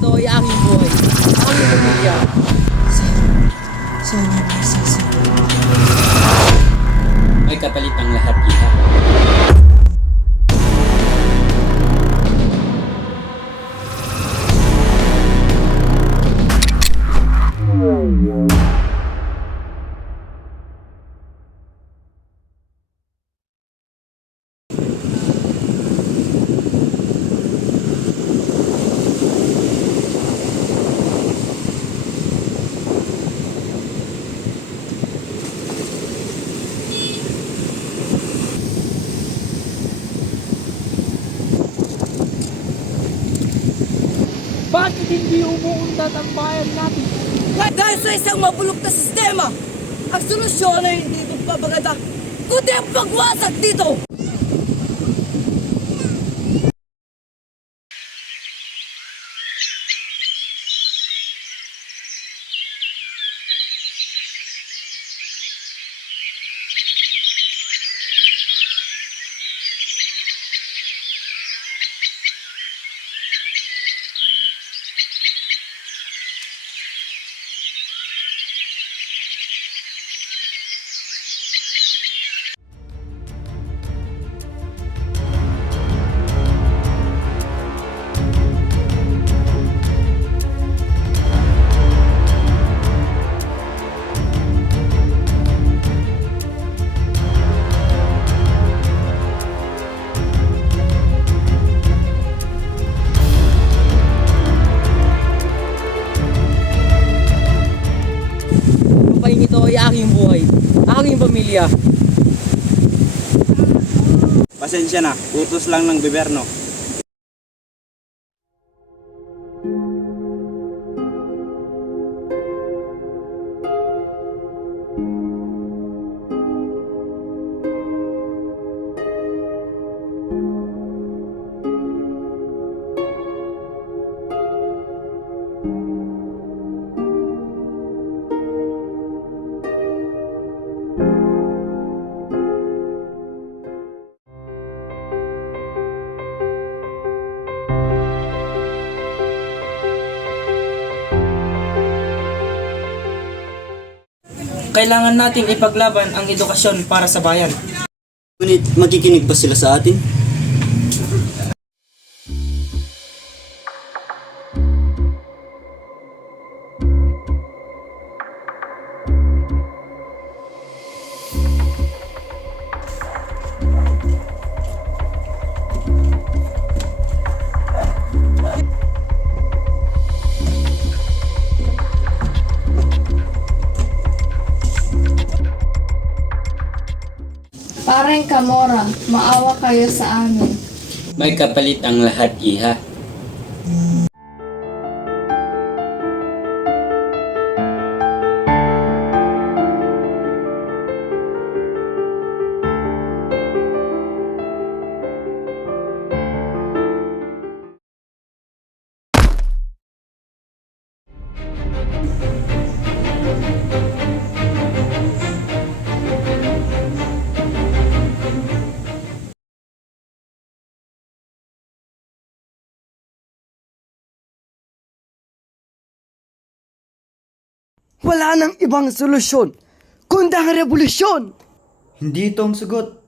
Ito ay aking buhay, aking pamilya. Sana may sasabihin. May kapalit ang lahat iha. Bakit hindi umuundat ang bayan natin? Dahil sa isang mabulok na sistema, ang solusyon ay hindi ito pabagada, kundi ang pagwasak dito! Ito ay aking buhay, aking pamilya. Pasensya na, utos lang ng gobyerno. kailangan nating ipaglaban ang edukasyon para sa bayan. Ngunit makikinig ba sila sa atin? Parang Kamora, maawa kayo sa amin. May kapalit ang lahat, iha. Wala nang ibang solusyon kundi ang revolusyon. Hindi ito ang sagot.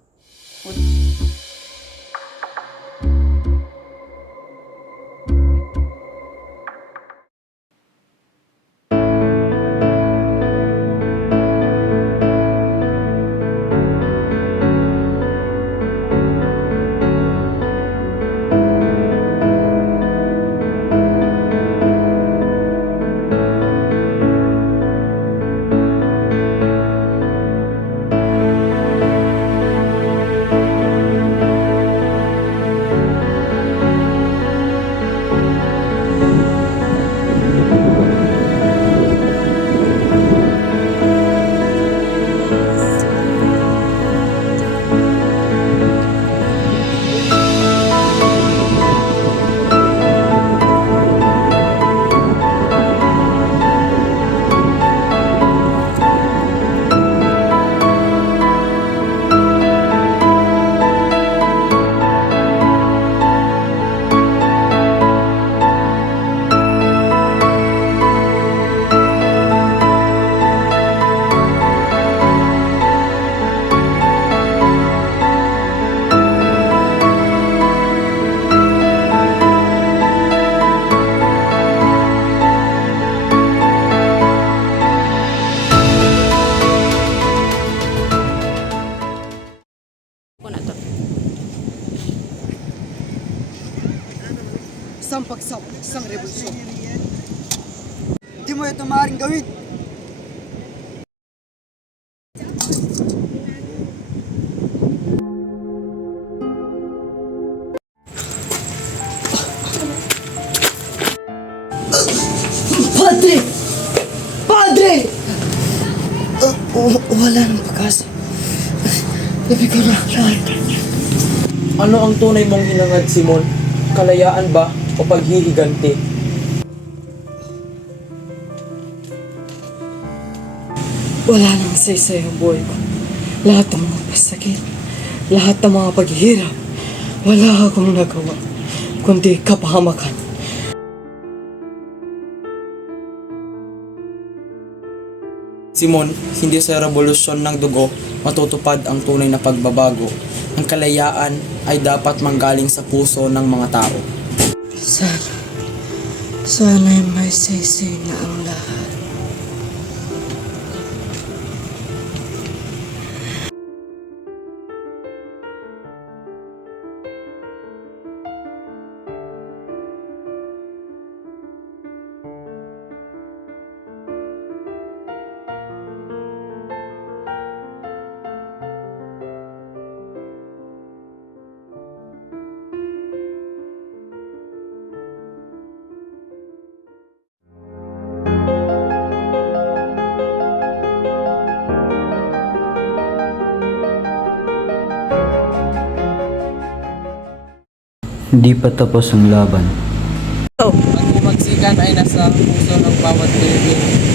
Isang pagsapit, isang revolusyon. Hindi mo ito maaaring gawin. Padre! Padre! Wala nang pag-asa. Nabigo na lahat. Ano ang tunay mong hinangad, Simon? Kalayaan ba o paghihiganti? Wala nang saysay ang buhay ko. Lahat ng mga pasakit, lahat ng mga paghihirap, wala akong nagawa, kundi kapahamakan. Simon, hindi sa revolusyon ng dugo matutupad ang tunay na pagbabago. Ang kalayaan ay dapat manggaling sa puso ng mga tao. Sana'y may saysay na ang lahat. Hindi pa tapos ang laban. Ang magsikan ay nasa puso ng bawat Pilipino.